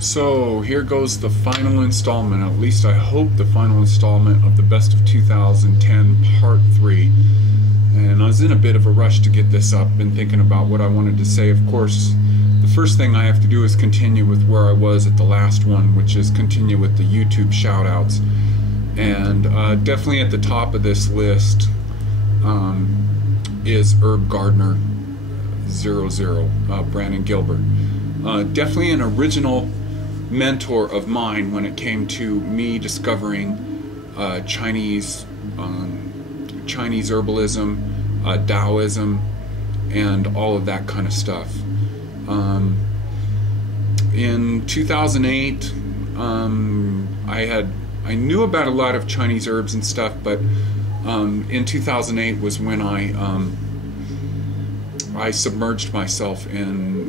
So here goes the final installment, at least I hope the final installment of the Best of 2010 Part 3. And I was in a bit of a rush to get this up and thinking about what I wanted to say. Of course, the first thing I have to do is continue with where I was at the last one, which is continue with the YouTube shoutouts. And definitely at the top of this list is Herb Gardner 00, Brandon Gilbert. Definitely an original mentor of mine when it came to me discovering Chinese herbalism, Taoism, and all of that kind of stuff. In 2008, I knew about a lot of Chinese herbs and stuff, but in 2008 was when I submerged myself in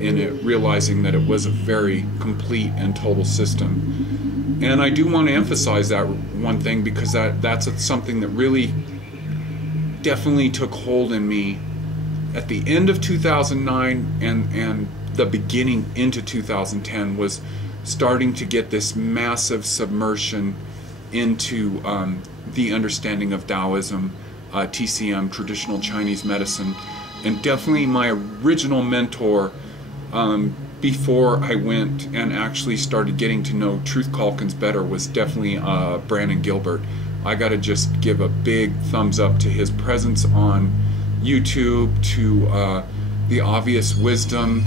it, realizing that it was a very complete and total system. And I do want to emphasize that one thing, because that's something that really definitely took hold in me at the end of 2009 and the beginning into 2010, was starting to get this massive submersion into the understanding of Taoism, TCM, traditional Chinese medicine. And definitely my original mentor, before I went and actually started getting to know Truth Calkins better, was definitely Brandon Gilbert. I gotta just give a big thumbs up to his presence on YouTube, to the obvious wisdom,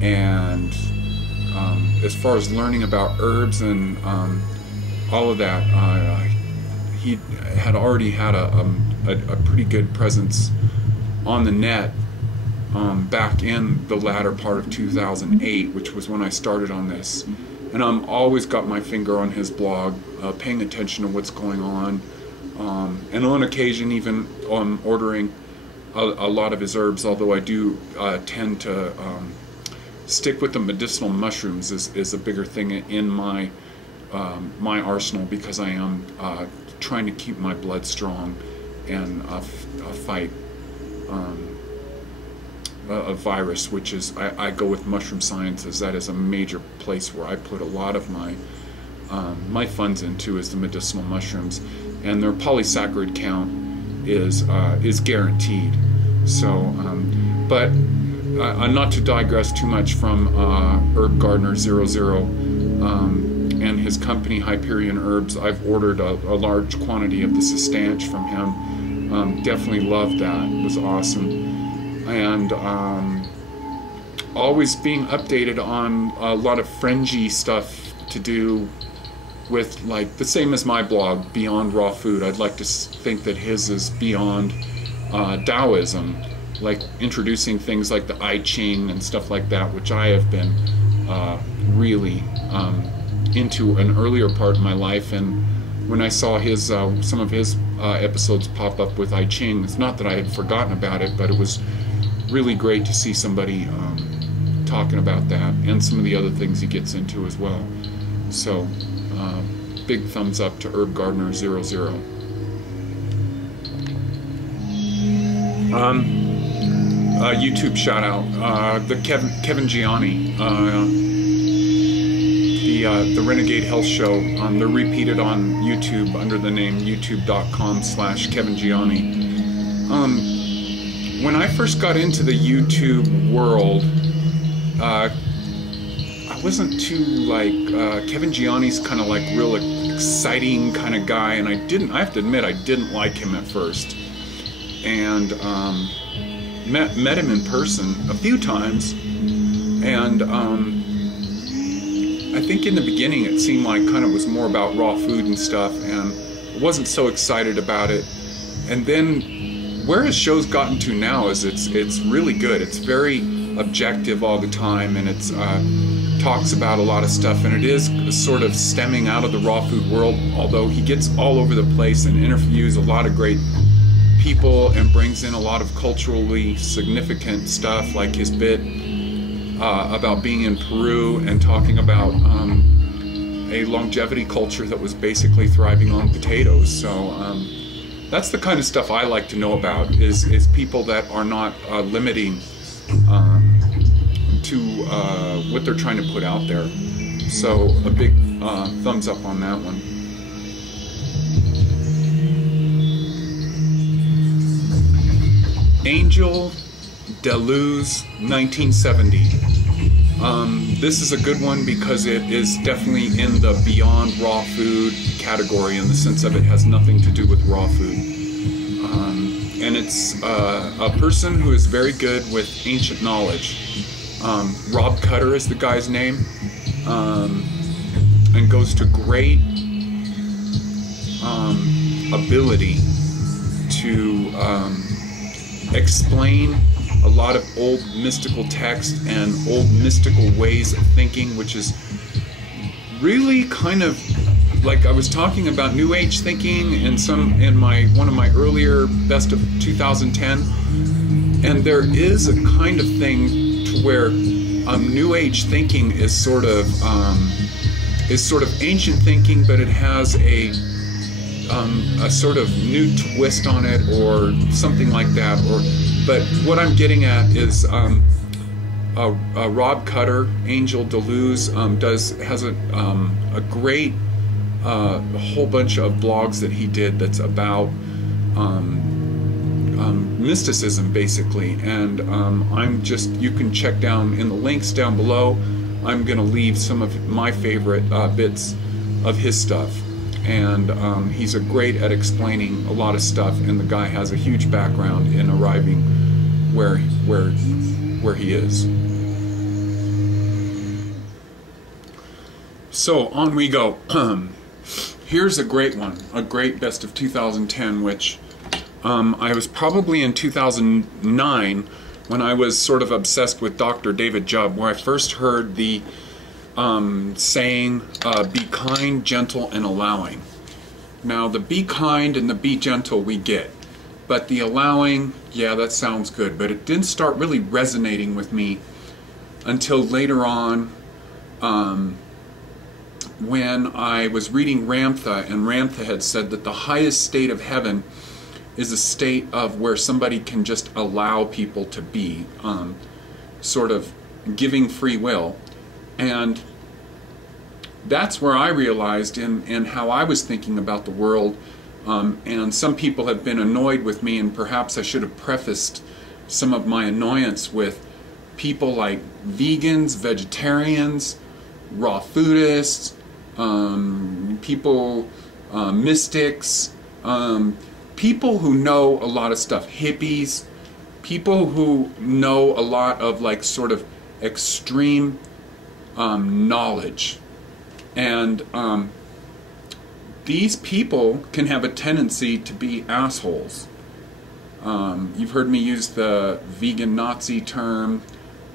and as far as learning about herbs and all of that, he had already had a pretty good presence on the net back in the latter part of 2008, which was when I started on this. And I'm always got my finger on his blog, paying attention to what's going on, and on occasion even ordering a lot of his herbs, although I do tend to stick with the medicinal mushrooms is a bigger thing in my my arsenal, because I am trying to keep my blood strong and fight a virus, which is, I go with mushroom sciences. That is a major place where I put a lot of my my funds into, is the medicinal mushrooms, and their polysaccharide count is guaranteed. So, but not to digress too much from Herb Gardner 00 and his company Hyperion Herbs. I've ordered a large quantity of the Sustanch from him. Definitely loved that. It was awesome. And always being updated on a lot of fringy stuff to do with, like, the same as my blog, Beyond Raw Food. I'd like to think that his is beyond Taoism, like introducing things like the I Ching and stuff like that, which I have been really into an earlier part of my life. And when I saw his some of his episodes pop up with I Ching, it's not that I had forgotten about it, but it was really great to see somebody talking about that and some of the other things he gets into as well. So big thumbs up to Herb Gardner 00. YouTube shout out, the Kevin Gianni, the Renegade Hell show. They're repeated on YouTube under the name youtube.com/Kevin Gianni. When I first got into the YouTube world, I wasn't too like Kevin Gianni's kind of like real exciting kind of guy, and I have to admit I didn't like him at first. And met him in person a few times, and I think in the beginning it seemed like kind of was more about raw food and stuff, and I wasn't so excited about it. And then where his show's gotten to now is it's really good. It's very objective all the time, and it's talks about a lot of stuff, and it is sort of stemming out of the raw food world, although he gets all over the place and interviews a lot of great people and brings in a lot of culturally significant stuff, like his bit about being in Peru and talking about a longevity culture that was basically thriving on potatoes. So that's the kind of stuff I like to know about, is people that are not limiting to what they're trying to put out there. So a big thumbs up on that one. Angeldeluz 1970. This is a good one because it is definitely in the beyond raw food category, in the sense of it has nothing to do with raw food. And it's a person who is very good with ancient knowledge. Rob Cutter is the guy's name, and goes to great ability to explain a lot of old mystical text and old mystical ways of thinking, which is really kind of like I was talking about New Age thinking in one of my earlier best of 2010, and there is a kind of thing to where New Age thinking is sort of ancient thinking, but it has a sort of new twist on it, or something like that. But what I'm getting at is Rob Cutter, Angeldeluz, has a great whole bunch of blogs that he did that's about mysticism, basically. And you can check down in the links down below. I'm going to leave some of my favorite bits of his stuff. And he's great at explaining a lot of stuff, and the guy has a huge background in arriving where he is. So on we go. Here's a great one, a great best of 2010, which I was probably in 2009 when I was sort of obsessed with Dr. David Jubb, where I first heard the saying, be kind, gentle, and allowing. Now, the be kind and the be gentle we get, but the allowing, yeah, that sounds good, but it didn't start really resonating with me until later on, when I was reading Ramtha, and Ramtha had said that the highest state of heaven is a state of where somebody can just allow people to be, sort of giving free will. And that's where I realized in how I was thinking about the world, and some people have been annoyed with me, and perhaps I should have prefaced some of my annoyance with people like vegans, vegetarians, raw foodists, people, mystics, people who know a lot of stuff, hippies, people who know a lot of like sort of extreme knowledge. And these people can have a tendency to be assholes. You've heard me use the vegan Nazi term,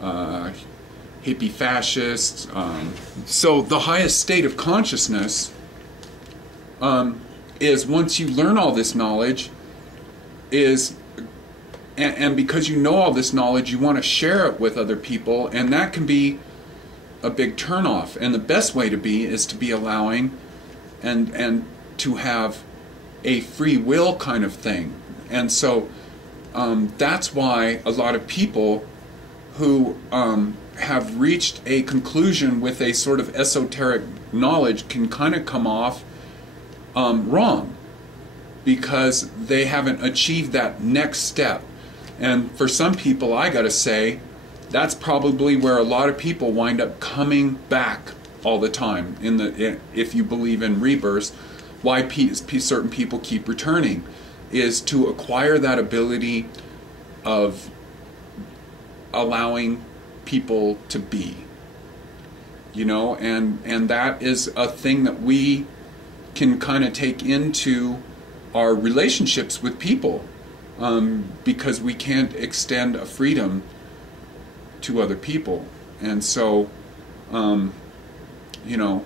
hippie fascists. So the highest state of consciousness is, once you learn all this knowledge, and because you know all this knowledge, you want to share it with other people, and that can be a big turnoff. And the best way to be is to be allowing, and to have a free will kind of thing. And so that's why a lot of people who have reached a conclusion with a sort of esoteric knowledge can kind of come off wrong, because they haven't achieved that next step. And for some people, I gotta say, that's probably where a lot of people wind up coming back all the time. If you believe in rebirths, why certain people keep returning is to acquire that ability of allowing people to be, you know, and that is a thing that we can kind of take into our relationships with people, because we can't extend a freedom to other people. And so, you know,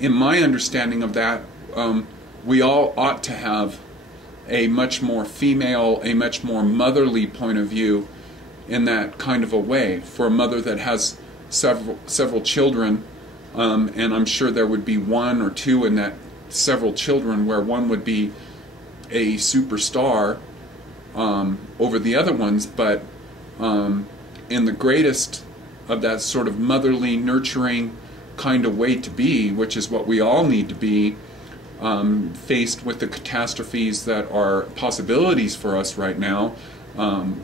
in my understanding of that, we all ought to have a much more female, a much more motherly point of view in that kind of a way. For a mother that has several children, and I'm sure there would be one or two in that several children where one would be a superstar over the other ones, but in the greatest that sort of motherly, nurturing kind of way to be, which is what we all need to be, faced with the catastrophes that are possibilities for us right now,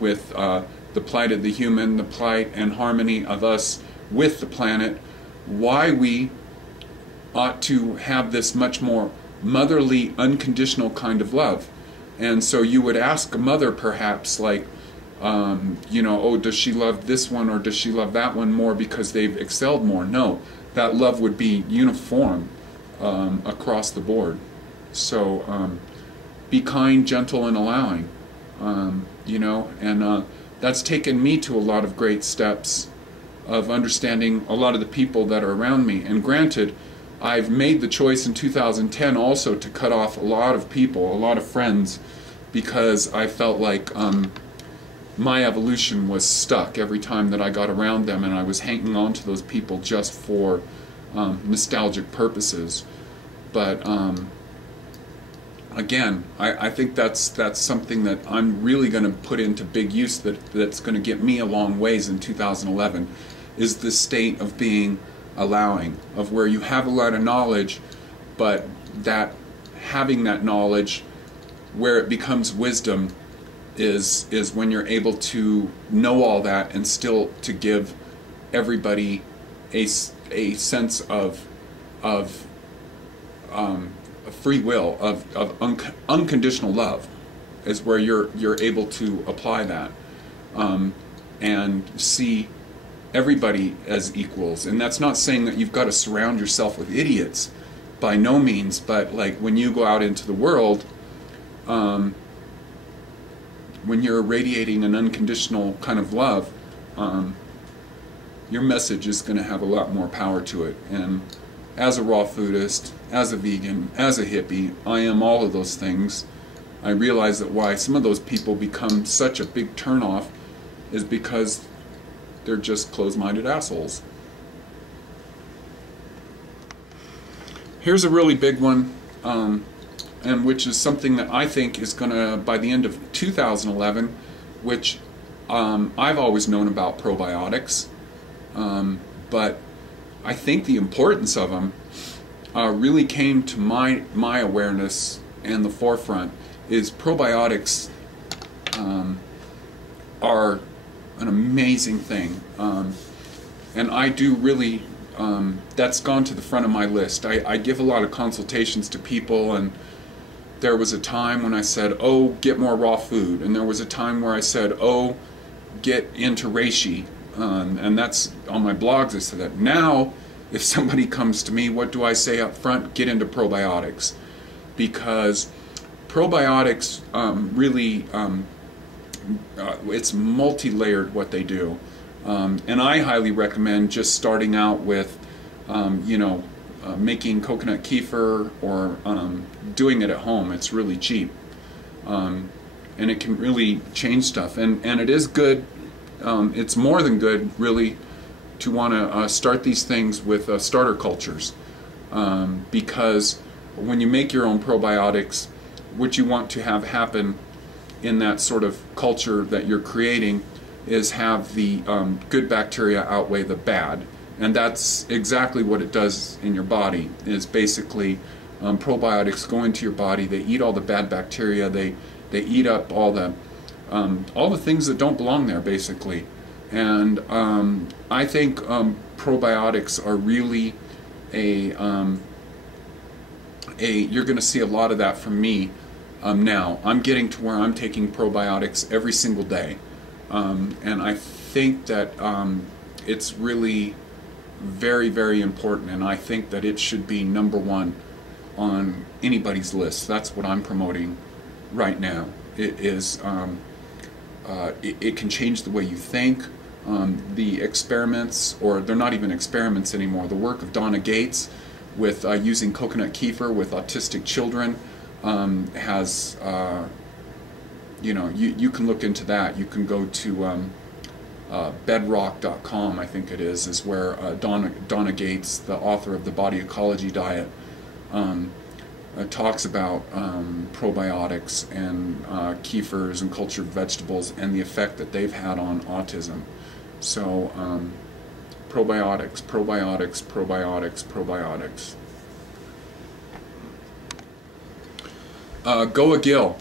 with the plight of the human, the plight and harmony of us with the planet, why we ought to have this much more motherly, unconditional kind of love. And so you would ask a mother, perhaps, like, you know, oh, does she love this one or does she love that one more because they've excelled more? No, that love would be uniform across the board. So be kind, gentle, and allowing, you know, and that's taken me to a lot of great steps of understanding a lot of the people that are around me. And granted, I've made the choice in 2010 also to cut off a lot of people, a lot of friends, because I felt like my evolution was stuck every time that I got around them, and I was hanging on to those people just for nostalgic purposes. But again, I think that's something that I'm really going to put into big use, that's going to get me a long ways in 2011, is the state of being allowing, of where you have a lot of knowledge, but that having that knowledge, where it becomes wisdom, is when you're able to know all that and still to give everybody a sense of free will, of unconditional love, is where you're able to apply that and see everybody as equals. And that's not saying that you've got to surround yourself with idiots, by no means, but like when you go out into the world, when you're radiating an unconditional kind of love, your message is going to have a lot more power to it. And as a raw foodist, as a vegan, as a hippie, I am all of those things. I realize that why some of those people become such a big turnoff is because they're just closed-minded assholes. Here's a really big one, and which is something that I think is going to, by the end of 2011, which I've always known about probiotics, but I think the importance of them really came to my awareness and the forefront, is probiotics are an amazing thing, and I do really, that's gone to the front of my list. I give a lot of consultations to people, and there was a time when I said, oh, get more raw food, and there was a time where I said, oh, get into reishi, and that's on my blogs. I said that. Now if somebody comes to me, what do I say up front? Get into probiotics, because probiotics really, it's multi-layered what they do, and I highly recommend just starting out with, you know, making coconut kefir, or doing it at home. It's really cheap, and it can really change stuff, and it is good. It's more than good, really, to want to start these things with starter cultures, because when you make your own probiotics, what you want to have happen in that sort of culture that you're creating is have the good bacteria outweigh the bad, and that's exactly what it does in your body. Is basically probiotics go into your body, they eat all the bad bacteria, they eat up all the things that don't belong there, basically. And I think probiotics are really you're going to see a lot of that from me. Now I'm getting to where I'm taking probiotics every single day, and I think that it's really very, very important, and I think that it should be #1 on anybody's list. That's what I'm promoting right now. It is it can change the way you think. The experiments, or they're not even experiments anymore, the work of Donna Gates with using coconut kefir with autistic children has, you know, you can look into that. You can go to bedrock.com, I think it is where Donna Gates, the author of the Body Ecology Diet, talks about probiotics and kefirs and cultured vegetables and the effect that they've had on autism. So Probiotics, probiotics, probiotics, probiotics. Goa Gil.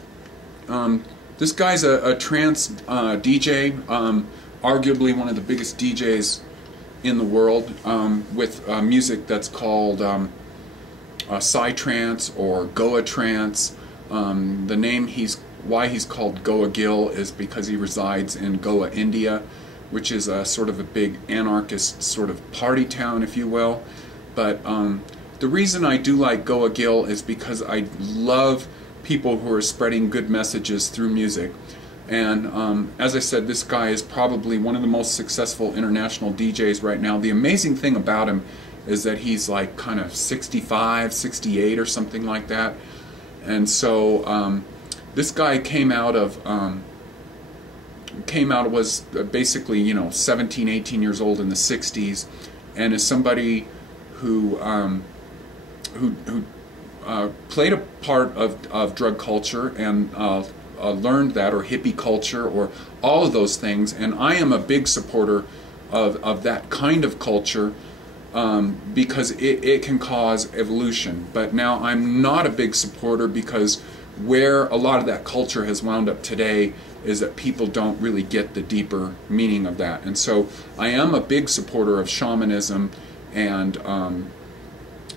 This guy's a trance DJ, arguably one of the biggest DJs in the world, with music that's called Psytrance or Goa Trance. The name why he's called Goa Gil is because he resides in Goa, India, which is a sort of a big anarchist sort of party town, if you will. But the reason I do like Goa Gil is because I love people who are spreading good messages through music. And as I said, this guy is probably one of the most successful international DJs right now. The amazing thing about him is that he's like kind of 65, 68 or something like that. And so this guy was basically, you know, 17, 18 years old in the 60s, and is somebody who played a part of drug culture and learned that, or hippie culture, or all of those things. And I am a big supporter of that kind of culture, because it can cause evolution. But now I'm not a big supporter, because where a lot of that culture has wound up today is that people don't really get the deeper meaning of that. And so I am a big supporter of shamanism and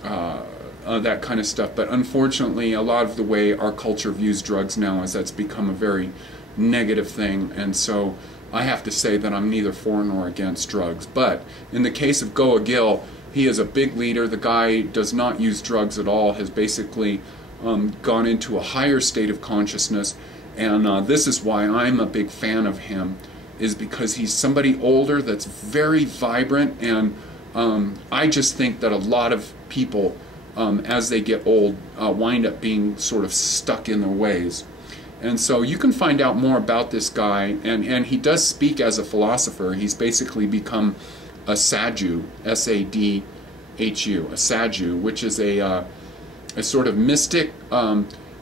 that kind of stuff. But unfortunately, a lot of the way our culture views drugs now is that's become a very negative thing. And so I have to say that I'm neither for nor against drugs. But in the case of Goa Gil, he is a big leader. The guy does not use drugs at all, has basically gone into a higher state of consciousness. And this is why I'm a big fan of him, is because he's somebody older that's very vibrant. And I just think that a lot of people, as they get old, wind up being sort of stuck in their ways. And so you can find out more about this guy, and he does speak as a philosopher. He's basically become a sadhu, S-A-D-H-U, a sadhu, which is a sort of mystic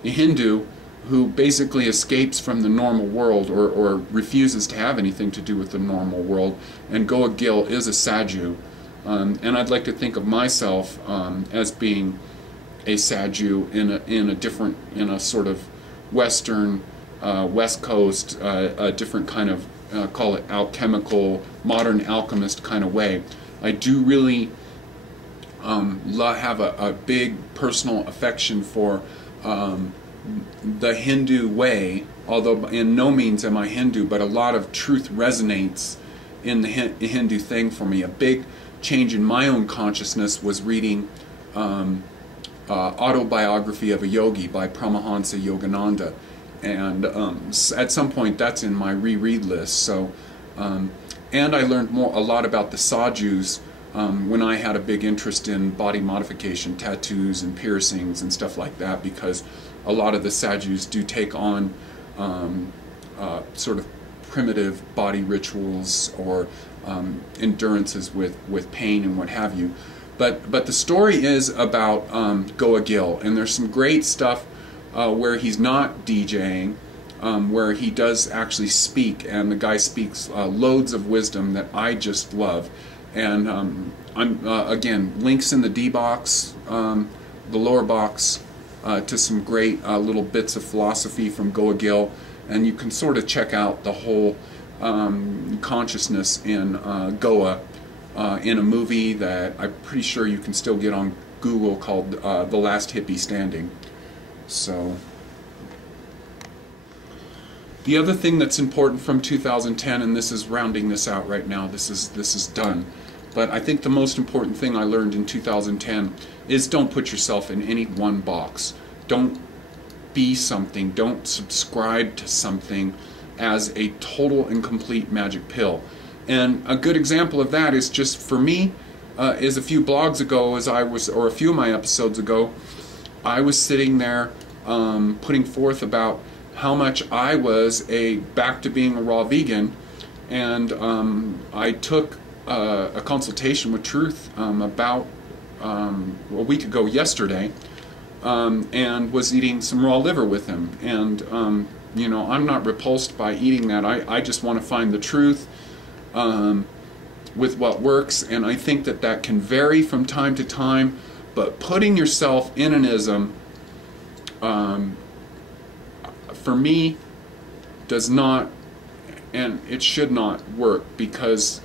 Hindu who basically escapes from the normal world, or refuses to have anything to do with the normal world. And Goa Gil is a sadhu. And I'd like to think of myself as being a sadhu in a sort of Western, West Coast, a different kind of, call it alchemical, modern alchemist kind of way. I do really have a big personal affection for the Hindu way, although in no means am I Hindu, but a lot of truth resonates in the Hindu thing for me. A big change in my own consciousness was reading Autobiography of a Yogi by Paramahansa Yogananda, and at some point that's in my reread list. So, and I learned a lot about the sadhus when I had a big interest in body modification, tattoos and piercings and stuff like that, because a lot of the sadhus do take on sort of primitive body rituals or endurances with pain and what have you. But the story is about Goa Gil, and there's some great stuff where he's not DJing, where he does actually speak, and the guy speaks loads of wisdom that I just love. And I'm again, links in the D box, the lower box, to some great little bits of philosophy from Goa Gil, and you can sort of check out the whole consciousness in Goa in a movie that I'm pretty sure you can still get on Google, called The Last Hippie Standing. So the other thing that's important from 2010, and this is rounding this out right now, this is done, but I think the most important thing I learned in 2010 is don't put yourself in any one box. Don't be something, don't subscribe to something as a total and complete magic pill. And a good example of that is just for me, is a few blogs ago, or a few of my episodes ago, I was sitting there putting forth about how much I was back to being a raw vegan, and I took a consultation with Truth about a week ago yesterday, and was eating some raw liver with him. And you know, I'm not repulsed by eating that. I just want to find the truth. with what works, and I think that that can vary from time to time, but putting yourself in an ism, for me, does not, and it should not work, because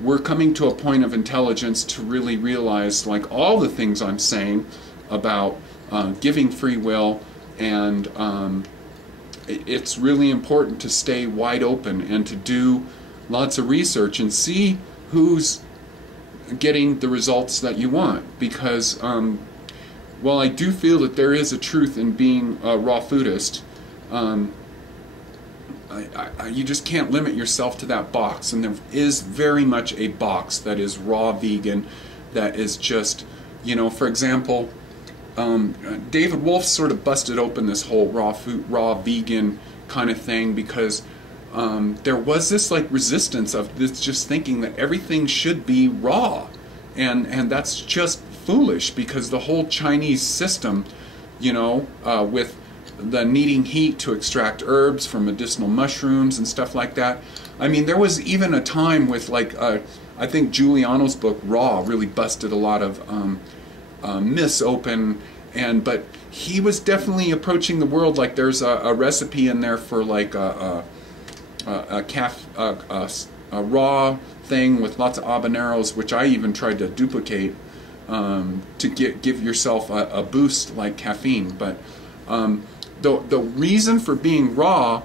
we're coming to a point of intelligence to really realize, like all the things I'm saying about giving free will, and it's really important to stay wide open and to do lots of research and see who's getting the results that you want, because while I do feel that there is a truth in being a raw foodist, you just can't limit yourself to that box, and there is very much a box that is raw vegan, that is just, you know, for example, David Wolf sort of busted open this whole raw vegan kind of thing, because there was this like resistance of this just thinking that everything should be raw, and that's just foolish, because the whole Chinese system, you know, with the needing heat to extract herbs from medicinal mushrooms and stuff like that. I mean, there was even a time with like I think Giuliano's book Raw really busted a lot of myths open, but he was definitely approaching the world like there's a recipe in there for like a raw thing with lots of habaneros, which I even tried to duplicate to give yourself a boost like caffeine. But the reason for being raw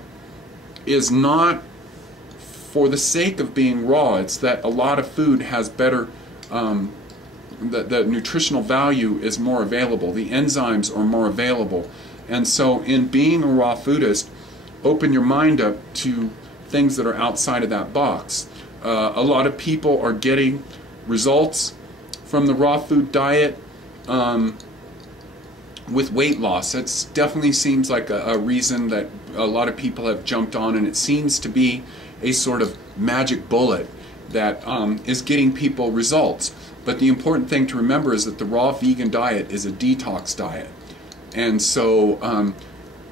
is not for the sake of being raw. It's that a lot of food has better, the nutritional value is more available. The enzymes are more available. And so in being a raw foodist, open your mind up to things that are outside of that box. A lot of people are getting results from the raw food diet with weight loss. It definitely seems like a reason that a lot of people have jumped on, and it seems to be a sort of magic bullet that is getting people results. But the important thing to remember is that the raw vegan diet is a detox diet. And so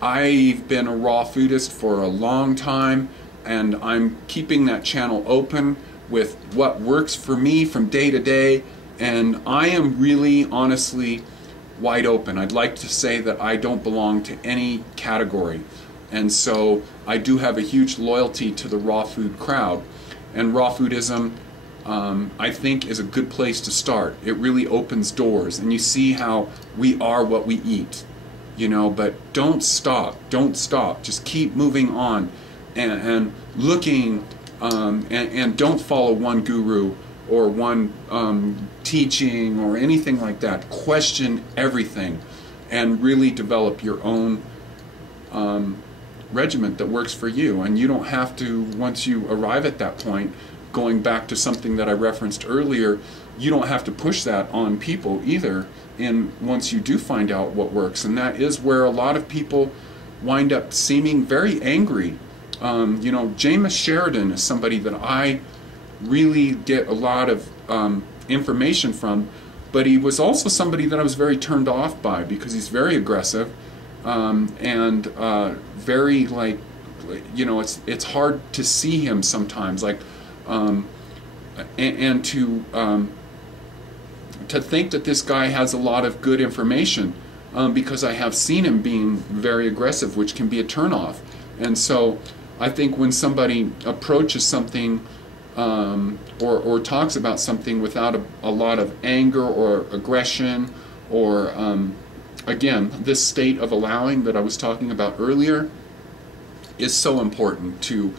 I've been a raw foodist for a long time, and I'm keeping that channel open with what works for me from day to day, and I am really honestly wide open. I'd like to say that I don't belong to any category, and so I do have a huge loyalty to the raw food crowd, and raw foodism I think is a good place to start. It really opens doors, and you see how we are what we eat, you know. But don't stop, just keep moving on and looking, and don't follow one guru or one teaching or anything like that. Question everything and really develop your own regiment that works for you. And you don't have to, once you arrive at that point, going back to something that I referenced earlier, you don't have to push that on people either, and once you do find out what works. And that is where a lot of people wind up seeming very angry. You know, James Sheridan is somebody that I really get a lot of information from, but he was also somebody that I was very turned off by, because he's very aggressive and very, like, you know, it's hard to see him sometimes, like, and to think that this guy has a lot of good information, because I have seen him being very aggressive, which can be a turnoff. And so I think when somebody approaches something or talks about something without a lot of anger or aggression, or again, this state of allowing that I was talking about earlier is so important to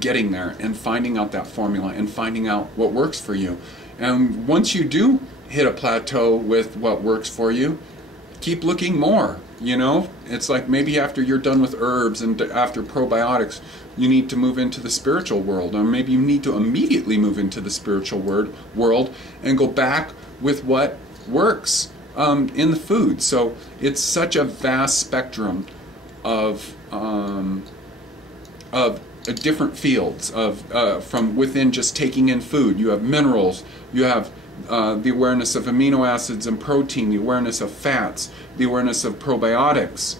getting there and finding out that formula and finding out what works for you. And once you do hit a plateau with what works for you, keep looking more. You know, it's like maybe after you're done with herbs and after probiotics, you need to move into the spiritual world, or maybe you need to immediately move into the spiritual world and go back with what works in the food. So it's such a vast spectrum of different fields of from within just taking in food. You have minerals, you have the awareness of amino acids and protein, the awareness of fats, the awareness of probiotics,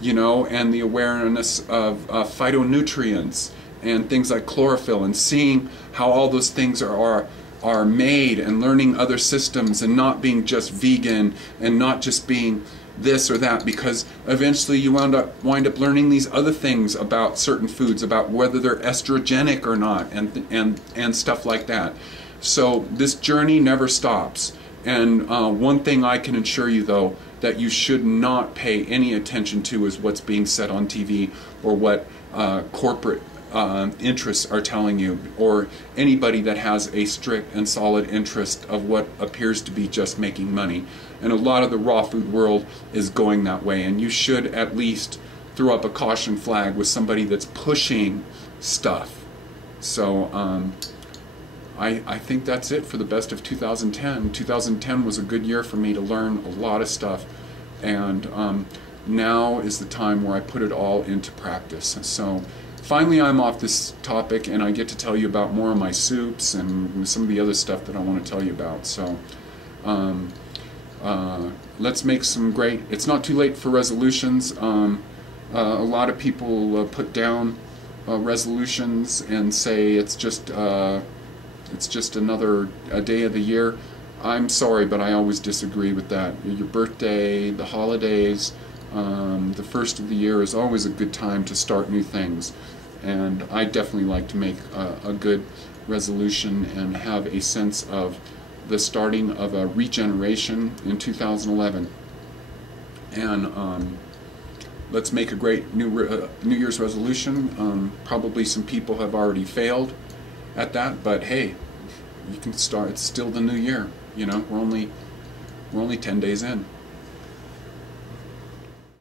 you know, and the awareness of phytonutrients and things like chlorophyll, and seeing how all those things are made, and learning other systems, and not being just vegan and not just being this or that, because eventually you wind up learning these other things about certain foods, about whether they're estrogenic or not, and stuff like that. So this journey never stops. And one thing I can assure you, though, that you should not pay any attention to is what's being said on TV, or what corporate interests are telling you, or anybody that has a strict and solid interest of what appears to be just making money. And a lot of the raw food world is going that way, and you should at least throw up a caution flag with somebody that's pushing stuff. So I think that's it for the best of 2010. 2010 was a good year for me to learn a lot of stuff, and now is the time where I put it all into practice. So finally I'm off this topic, and I get to tell you about more of my soups and some of the other stuff that I want to tell you about. So let's make some great, it's not too late for resolutions. A lot of people put down resolutions and say it's just another day of the year. I'm sorry, but I always disagree with that. Your birthday, the holidays, the first of the year is always a good time to start new things. And I definitely like to make a good resolution and have a sense of the starting of a regeneration in 2011. And let's make a great New Year's resolution. Probably some people have already failed at that, but hey, you can start. It's still the new year. You know, we're only 10 days in.